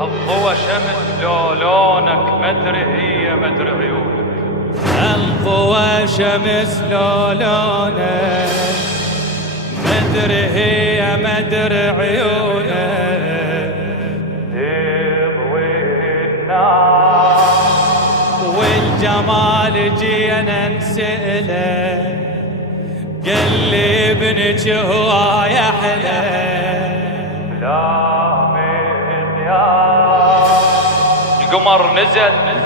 الضوى شمس لو لونك مدري هي مدري عيونك. الضوى شمس لو لونك مدري هي مدري عيونك. تضوي النار والجمال جينا نسأله قال لي ابنك هواي احلى. لا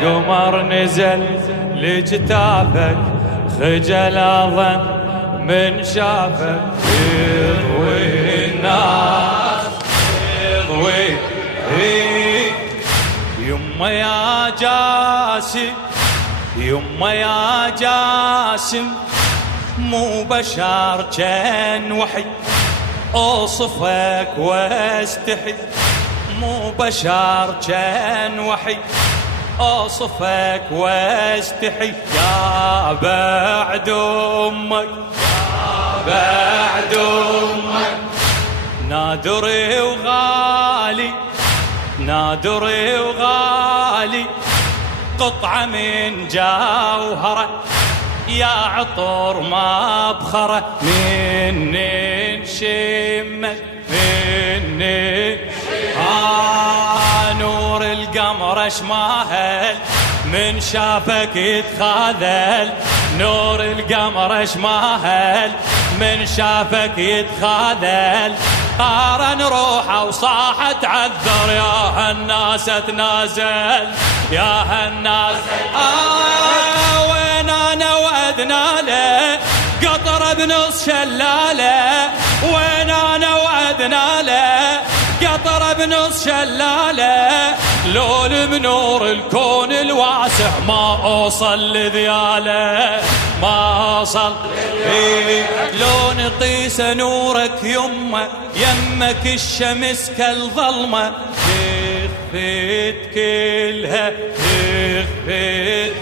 القمر نزل لجتافك خجل اظن من شافك. يضوي الناس يضوي يما يا جاسم يما يا جاسم مو بشر جن وحي اوصفك واستحي. مو بشر جن وحي اوصفك واستحي. يا بعد امك يا بعد امك نادري وغالي نادري وغالي قطعة من جوهره يا عطر ما بخره. منين شمك منين نور القمر اشماهل من شافك يتخاذل. نور القمر اشماهل من شافك يتخاذل. قارن روحه وصاحت عذر يا هالناس تنازل يا هالناس. وين انا وأدنى له قطر بنص شلاله. وين انا وأدنى له قطر بنص شلاله. لول بنور الكون الواسع ما اوصل لذياله ما اوصل. لو نقيس نورك يمه يمك الشمس كالظلمه. تخفيت كلها تخفيت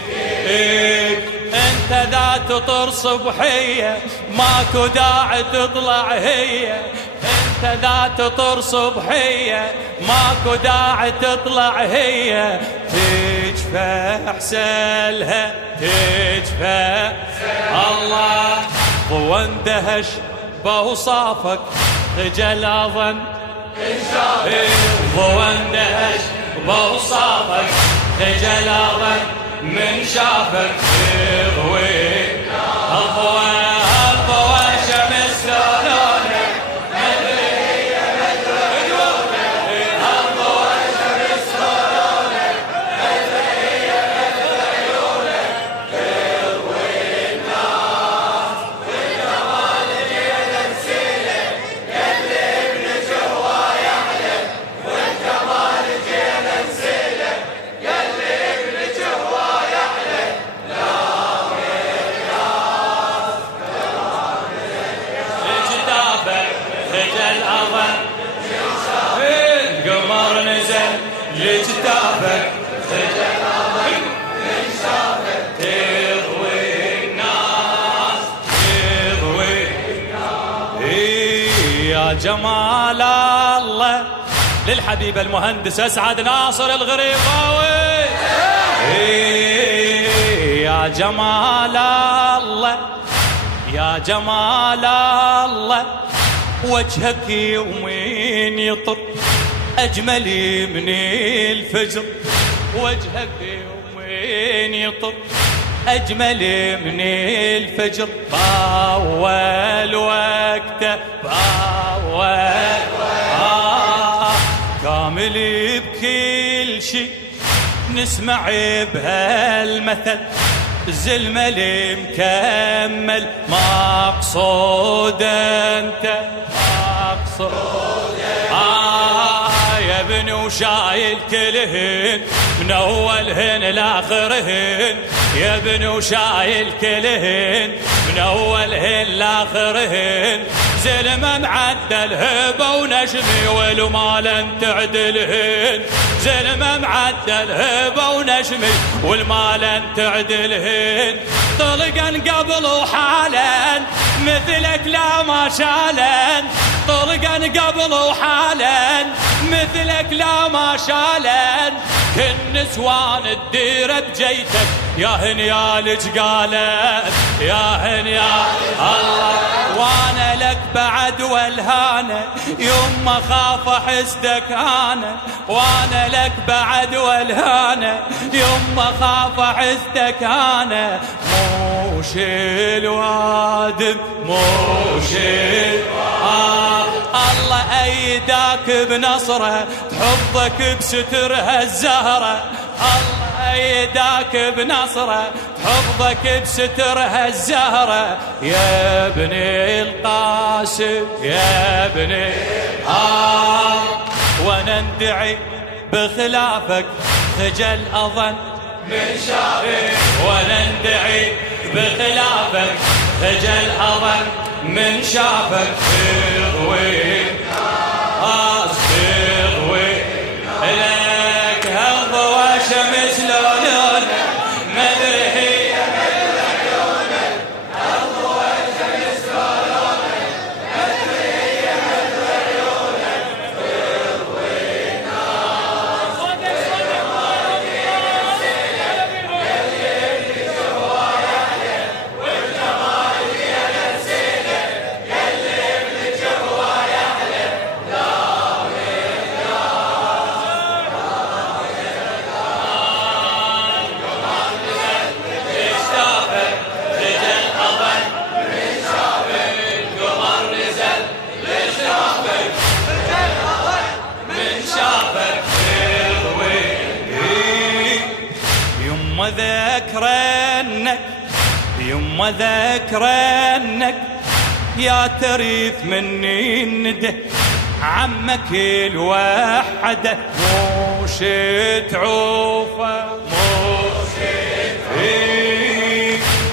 انت ذات طر صبحيه ماكو داعي تطلع هي. انت ذات طر صبحيه ماكو داعي تطلع هي. تجفى حسلها تجفى الله ضوى اندهش بوصافك خجل اظن ضوى اندهش بوصافك خجل اظن من شافك. يضوي الضوى الضوى شمس لونه مدري هي مدري عيونك. الضوى شمس لونه مدري هي مدري عيونك. تضوي الناس والجمال جينا نسيله قال لي ابنك هواي احلى. والجمال جينا نسيله قال لي ابنك هواي احلى. خجل أظن القمر نزل لجتافك خجل أظن من شافك. تضوي الناس تضوي يا جمال الله للحبيب المهندس أسعد ناصر الغريباوي. يا جمال الله يا جمال الله وجهك يومين يطر أجمل من الفجر. وجهك يومين يطر أجمل من الفجر. باول وقته باول كامل بكل شي نسمع بهالمثل. زلمة المكمل مقصود انت مقصود يا ابن وشايل كلهن من اولهن لاخرهن. يا ابن وشايل كلهن من اولهن لاخرهن. زلمة معدل هبة ونجمي والمال تعدلهن. زلمة معدل هبة ونجمي والمال تعدلهن. طلقا قبل وحالا مثلك لا ما شالا. طلقا قبل وحالا مثلك لا ما شالن كل نسوان الديرة بجيتك يا هنيالج قالت يا هنيا الله وانا لك بعد والهانة يوم ما خاف حسدك انا وانا لك بعد والهانة يوم ما خاف حسدك انا موش الوادم موش الله ايداك بنصره تحفظك بسترها الزهره الله ايداك بنصره تحفظك بسترها الزهره يا ابني القاسم يا ابني وانا ندعي بخلافك خجل اظن من شافك وانا ندعي بخلافك خجل اظن من شافك تغوي تغوي لك هالضوى شمس لولون مدري هي مثل عيونك هالضوى شمس لولون مدري هي مثل عيونك تغوي ناس يما ذكرنك يا تريث مني الندى عمك الوحده موش تعوفه موش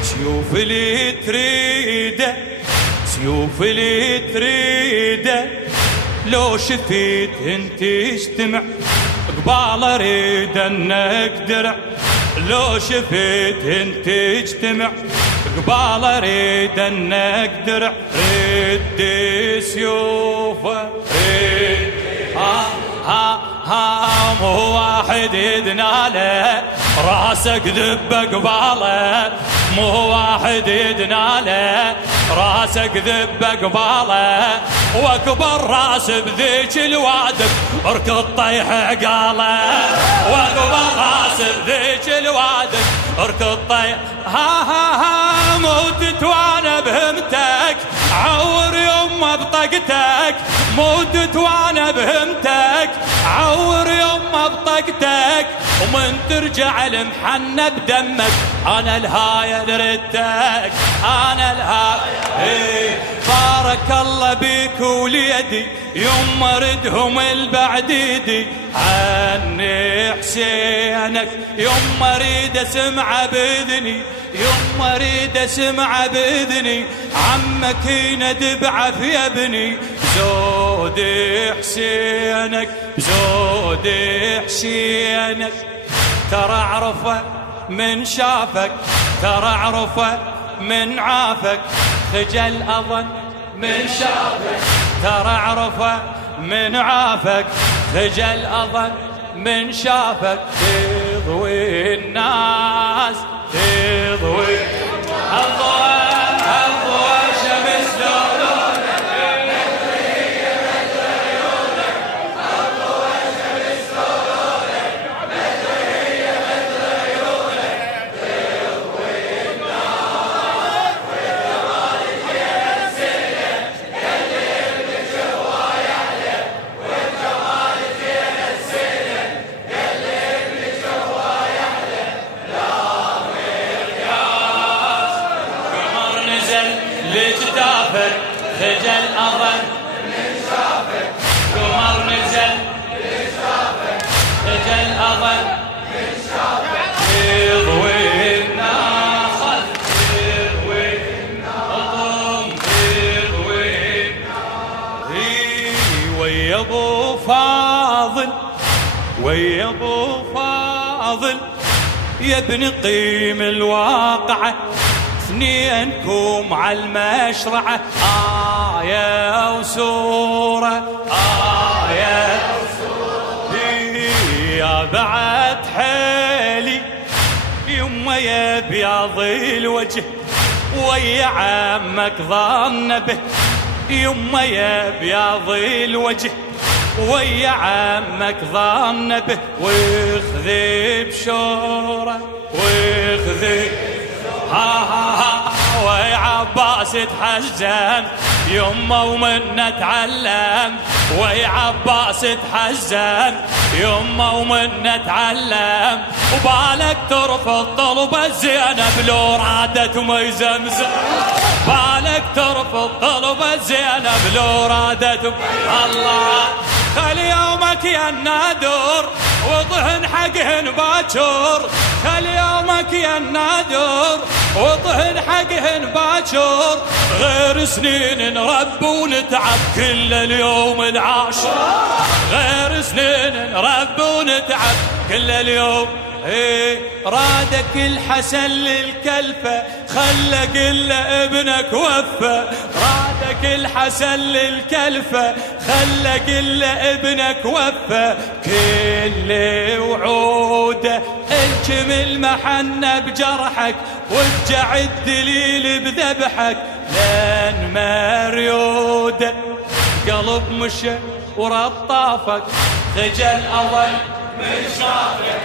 سيوف اللي تريده سيوف اللي تريده لو شفيت انت اجتمع قبال اريد انك درع لو شفيت انت اجتمع قبال اريد انك درع رد سيوفه رد مو واحد يدناله راسك ذب قباله مو واحد يدناله راسك ذب قباله واكبر راس بذيك الوادم اركض طيح عقاله واكبر راس بذيك الوادم اركض طيح ها موتت وانا بهمتك عور يوم بطقتك موتت وانا بهمتك عور يوم بطقتك ومن ترجع المحنة بدمك انا الهاية لردك انا الهاية بارك الله بيك وليدي يوم ردهم البعديدي عني حسينك يوم اريد اسمع باذني يوم اريد اسمع باذني عمك يندب عافية ابني زود حسينك زود حسينك ترى عرفه من شافك ترى عرفه من عافك خجل اظن من شافك ترى عرفه من عافك خجل اظن من شافك تضوي الناس تضوي الضوء شمس لولونك مدري مثل عيونك الضوء شمس لولونك مدري مثل عيونك تضوي الناس وجمالك ينسيك قلب الجوا يحلى وجمالك ينسيك قلب الجوا يحلى لا مقياس قمر نزل لجدافك خجل أظن من شافك قمر نزل لجدافك خجل أظن من شافك تضوي الناس تضوي الناس تضوي الناس ويا ابو فاضل ويا ابو فاضل يا ابن قيم الواقعة اثنينكم على المشرعة آية وسورة آية وسورة يا بعد حيلي يما يا بياض الوجه ويا عمك ظن به، يما يا بياض الوجه ويا عمك ظن به، واخذي بشوره واخذي ويا عباس تحزن يما ومنه تعلم، ويا عباس تحزن يما ومنه تعلم، وبالك ترفض طلب زينب لو رادت مي زمزم، بالك ترفض طلب زينب لو رادت الله. خل يومك يا النادر وطهن حقهن باكر، خل يومك يا النادر وطهن حقهن باكر، غير سنين نربي ونتعب كل اليوم العاشر، غير سنين نربي ونتعب كل اليوم. رادك الحسن للكلفة خلى كل ابنك وفى، رادك الحسن للكلفة خلى كل ابنك وفى، كل وعوده الجمل محنة بجرحك وارجع الدليل بذبحك، لان مريوده قلب مشى ورطافك خجل أول من شافك